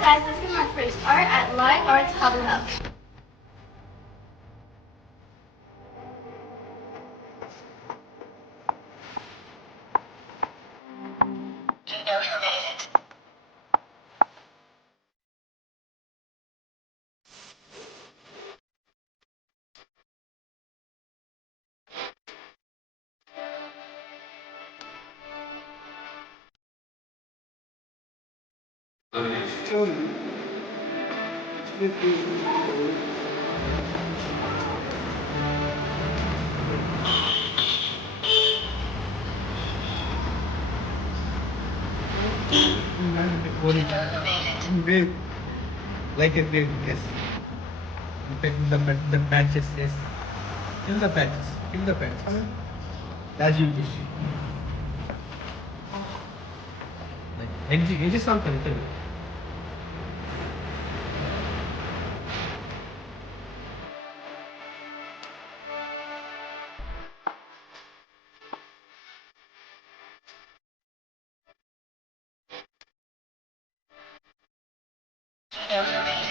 guys, let's get my first art at Live Arts Hobby Hub. Wave, like a wave, yes. The patches, yes. Kill the patches, kill the patches. As you wish. Like edges are connected. Information.